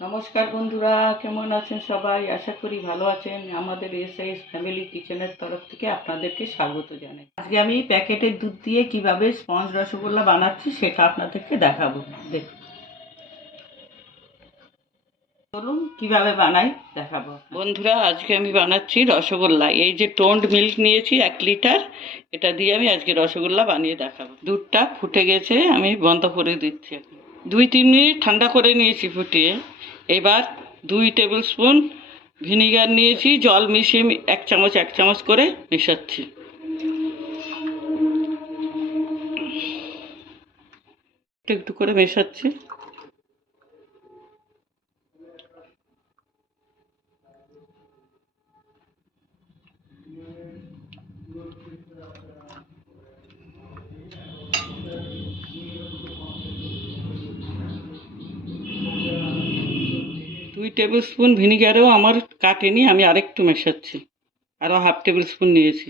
নমস্কার বন্ধুরা, কেমন আছেন সবাই? আশা করি ভালো আছেন। আমাদের এসআইএস ফ্যামিলি কিচেনের তরফ থেকে আপনাদেরকে স্বাগত জানাই। আজকে আমি প্যাকেটের দুধ দিয়ে কিভাবে স্পঞ্জ রসগোল্লা বানাচ্ছি সেটা আপনাদেরকে দেখাবো। দেখুন, চলুন কিভাবে বানাই দেখাবো। বন্ধুরা, আজকে আমি বানাচ্ছি রসগোল্লা। এই যে টোন্ড মিল্ক নিয়েছি 1 লিটার, এটা দিয়ে আমি আজকে রসগোল্লা বানিয়ে দেখাবো। দুধটা ফুটে গেছে, আমি বন্ধ করে দিচ্ছি। 2-3 মিনিট ঠান্ডা করে নিয়েছি ফুটিয়ে। এবার 2 টেবিল স্পুন ভিনিগার নিয়েছি, জল মিশিয়ে 1 চামচ করে মেশাচ্ছি। একটু একটু করে মেশাচ্ছি। দুই টেবিল স্পুন ভিনিগারেও আমার কাটেনি, আমি আরেকটু মেশাচ্ছি। আরও 1/2 টেবিল স্পুন নিয়েছি।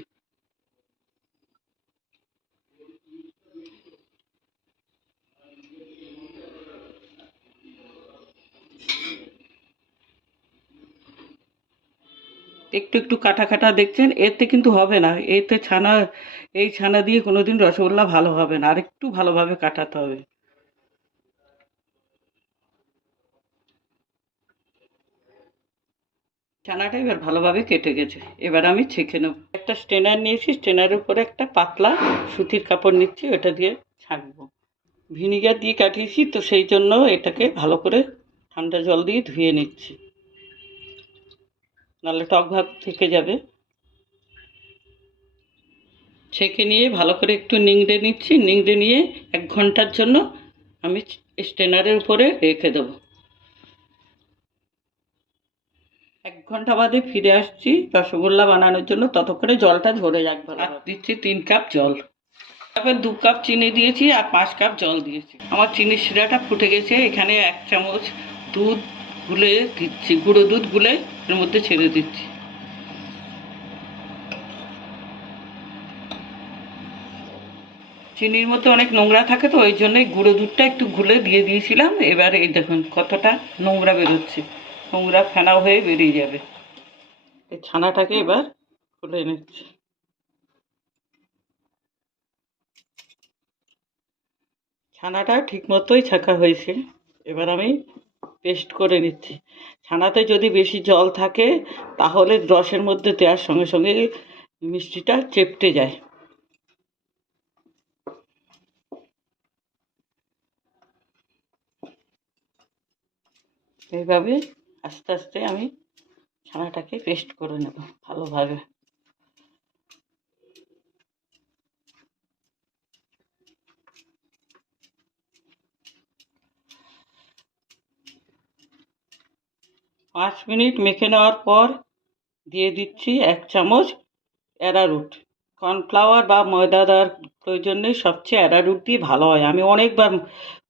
একটু একটু কাটা কাটা দেখছেন, এতে কিন্তু হবে না। এতে এই ছানা দিয়ে কোনোদিন রসগোল্লা ভালো হবে না, আরেকটু ভালোভাবে কাটাতে হবে। ছানাটা এবার ভালোভাবে কেটে গেছে, এবার আমি ছেঁকে নেব। একটা স্ট্রেনার নিয়েছি, স্ট্রেনারের উপরে একটা পাতলা সুতির কাপড় নিচ্ছি, ওটা দিয়ে ছাঁকবো। ভিনিগার দিয়ে কাটিয়েছি তো, সেই জন্য এটাকে ভালো করে ঠান্ডা জল দিয়ে ধুয়ে নিচ্ছি, নাহলে টক ভাব থেকে যাবে। ছেঁকে নিয়ে ভালো করে একটু নিংড়ে নিচ্ছি। নিংড়ে নিয়ে 1 ঘন্টার জন্য আমি স্ট্রেনারের উপরে রেখে দেবো। 1 ঘন্টা বাদে ফিরে আসছি রসগোল্লা বানানোর জন্য। ততক্ষণে জলটা ঝরে যাক ভালো। আর দিচ্ছি 3 কাপ জল। তারপর 2 কাপ চিনি দিয়েছি আর 5 কাপ জল দিয়েছি। আমার চিনির শিরাটা ফুটে গেছে। এখানে 1 চামচ দুধ গুলে দিচ্ছি, গুঁড়ো দুধ গুলে এর মধ্যে ছেড়ে দিচ্ছি। চিনির মধ্যে অনেক নোংরা থাকে, তো ওই জন্যই গুঁড়ো দুধটা একটু গুলে দিয়ে দিয়েছিলাম। এবার এই দেখুন কতটা নোংরা বেরোচ্ছে, নোংরা ফেনা হয়ে বেরিয়ে যাবে। এই ছানাটাকে এবার খুলে নিচ্ছি। ছানাটা ঠিক মতোই ছাঁকা হয়েছে, এবার আমি পেস্ট করে নিচ্ছি। ছানাতে যদি বেশি জল থাকে তাহলে রসের মধ্যে দেওয়ার সঙ্গে সঙ্গে মিষ্টিটা চেপটে যায়। এইভাবে আস্তে আস্তে আমি ছানাটাকে পেস্ট করে নেব ভালোভাবে। পাঁচ মিনিট মেখে নেওয়ার পর দিয়ে দিচ্ছি 1 চামচ অ্যারারুট। কর্নফ্লাওয়ার বা ময়দা দেওয়ার প্রয়োজন নেই, সবচেয়ে অ্যারারুট দিয়ে ভালো হয়। আমি অনেকবার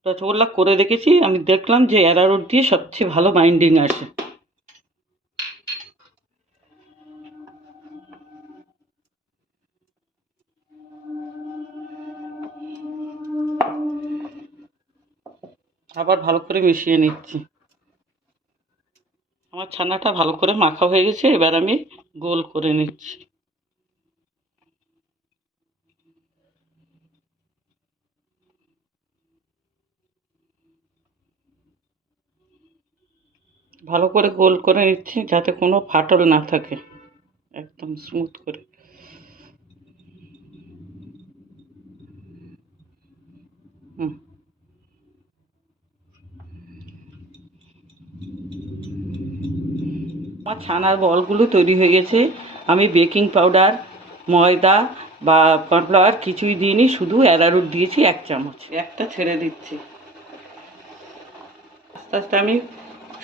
রসগোল্লা করে দেখেছি, আমি দেখলাম যে অ্যারারুট দিয়ে সবচেয়ে ভালো বাইন্ডিং আসে। আবার ভালো করে মিশিয়ে নিচ্ছি। আমার ছানাটা ভালো করে মাখা হয়ে গেছে, এবার আমি গোল করে নিচ্ছি। ভালো করে গোল করে নিচ্ছি যাতে কোনো ফাটল না থাকে, একদম স্মুথ করে। হুম, আমার ছানার বলগুলো তৈরি হয়ে গেছে। আমি বেকিং পাউডার, ময়দা বা কর্নফ্লাওয়ার কিছুই দিইনি, শুধু অ্যারারুট দিয়েছি 1 চামচ। একটা ছেড়ে দিচ্ছি। আস্তে আস্তে আমি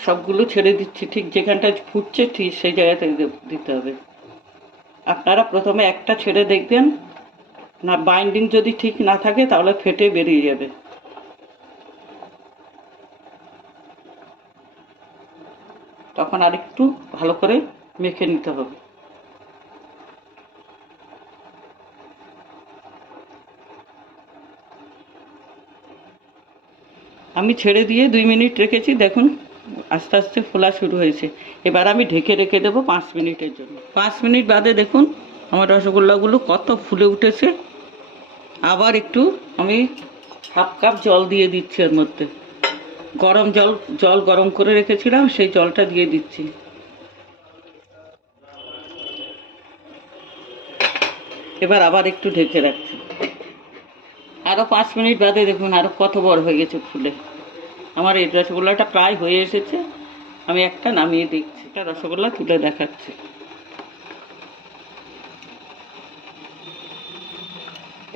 সবগুলো ছেড়ে দিচ্ছি, ঠিক যেখানটা ফুটছে ঠিক সেই জায়গাতে দিতে হবে। আপনারা প্রথমে একটা ছেড়ে দেখবেন, না বাইন্ডিং যদি ঠিক না থাকে তাহলে ফেটে বেরিয়ে যাবে। তখন আরেকটু ভালো করে মেখে নিতে হবে। আমি ছেড়ে দিয়ে 2 মিনিট রেখেছি, দেখুন আস্তে আস্তে ফোলা শুরু হয়েছে। এবার আমি ঢেকে রেখে দেবো 5 মিনিটের জন্য। 5 মিনিট বাদে দেখুন আমার রসগোল্লাগুলো কত ফুলে উঠেছে। আবার একটু আমি হাফ কাপ জল দিয়ে দিচ্ছি এর মধ্যে। গরম জল গরম করে রেখেছিলাম, সেই জলটা দিয়ে দিচ্ছি। এবার আবার একটু ঢেকে রাখছি। আরও 5 মিনিট বাদে দেখুন আরও কত বড় হয়ে গেছে ফুলে। আমার এই রসগোল্লাটা প্রায় হয়ে এসেছে। আমি একটা নামিয়ে দিচ্ছি, একটা রসগোল্লা তুলে দেখাচ্ছি।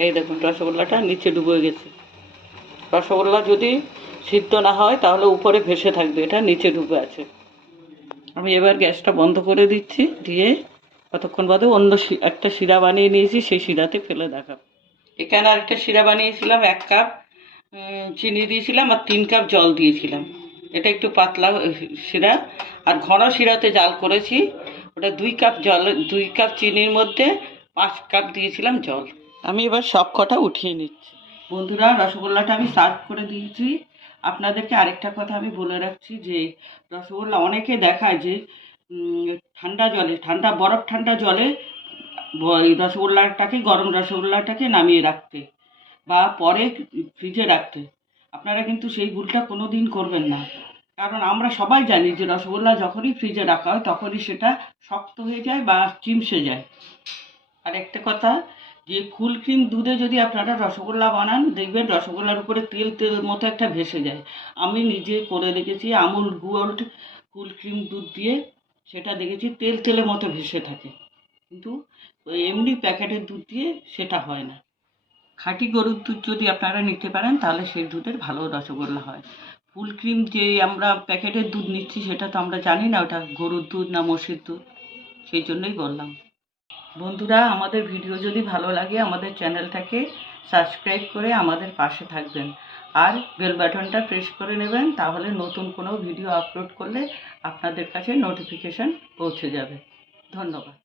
এই দেখুন রসগোল্লাটা নিচে ডুবে গেছে। রসগোল্লা যদি সিদ্ধ না হয় তাহলে উপরে ভেসে থাকবে, এটা নিচে ডুবে আছে। আমি এবার গ্যাসটা বন্ধ করে দিচ্ছি, দিয়ে কতক্ষণ বাদে অন্য একটা শিরা বানিয়ে নিয়েছি, সেই শিরাতে ফেলে দেখাবো। এখানে আরেকটা শিরা বানিয়েছিলাম, 1 কাপ চিনি দিয়েছিলাম আর 3 কাপ জল দিয়েছিলাম। এটা একটু পাতলা শিরা। আর ঘন শিরাতে জাল করেছি, ওটা 2 কাপ জল, 2 কাপ চিনির মধ্যে 5 কাপ দিয়েছিলাম জল। আমি এবার সব কটা উঠিয়ে নিচ্ছি। বন্ধুরা রসগোল্লাটা আমি সার্ভ করে দিয়েছি। আপনাদেরকে আরেকটা কথা আমি বলে রাখছি যে রসগোল্লা অনেকে দেখায় যে ঠান্ডা বরফ ঠান্ডা জলে রসগোল্লাটাকে, গরম রসগোল্লাটাকে নামিয়ে রাখতে বা পরে ফ্রিজে রাখতে। আপনারা কিন্তু সেই ভুলটা কোনো দিন করবেন না, কারণ আমরা সবাই জানি যে রসগোল্লা যখনই ফ্রিজে রাখা হয় তখনই সেটা শক্ত হয়ে যায় বা চিমসে যায়। আর একটা কথা, যে ফুল ক্রিম দুধে যদি আপনারা রসগোল্লা বানান, দেখবেন রসগোল্লার উপরে তেল তেল মতো একটা ভেসে যায়। আমি নিজে করে দেখেছি আমুল গোল্ড ফুল ক্রিম দুধ দিয়ে, সেটা দেখেছি তেল তেলের মতো ভেসে থাকে। কিন্তু ওই এমনি প্যাকেটের দুধ দিয়ে সেটা হয় না। খাঁটি গরুর দুধ যদি আপনারা নিতে পারেন তাহলে সেই দুধের ভালো রসগোল্লা হয়। ফুল ক্রিম যে আমরা প্যাকেটের দুধ নিচ্ছি সেটা তো আমরা জানি না ওটা গরুর দুধ না মোষের দুধ, সেই জন্যই বললাম। বন্ধুরা আমাদের ভিডিও যদি ভালো লাগে আমাদের চ্যানেলটাকে সাবস্ক্রাইব করে আমাদের পাশে থাকবেন, আর বেল বাটনটা প্রেস করে নেবেন, তাহলে নতুন কোনো ভিডিও আপলোড করলে আপনাদের কাছে নোটিফিকেশান পৌঁছে যাবে। ধন্যবাদ।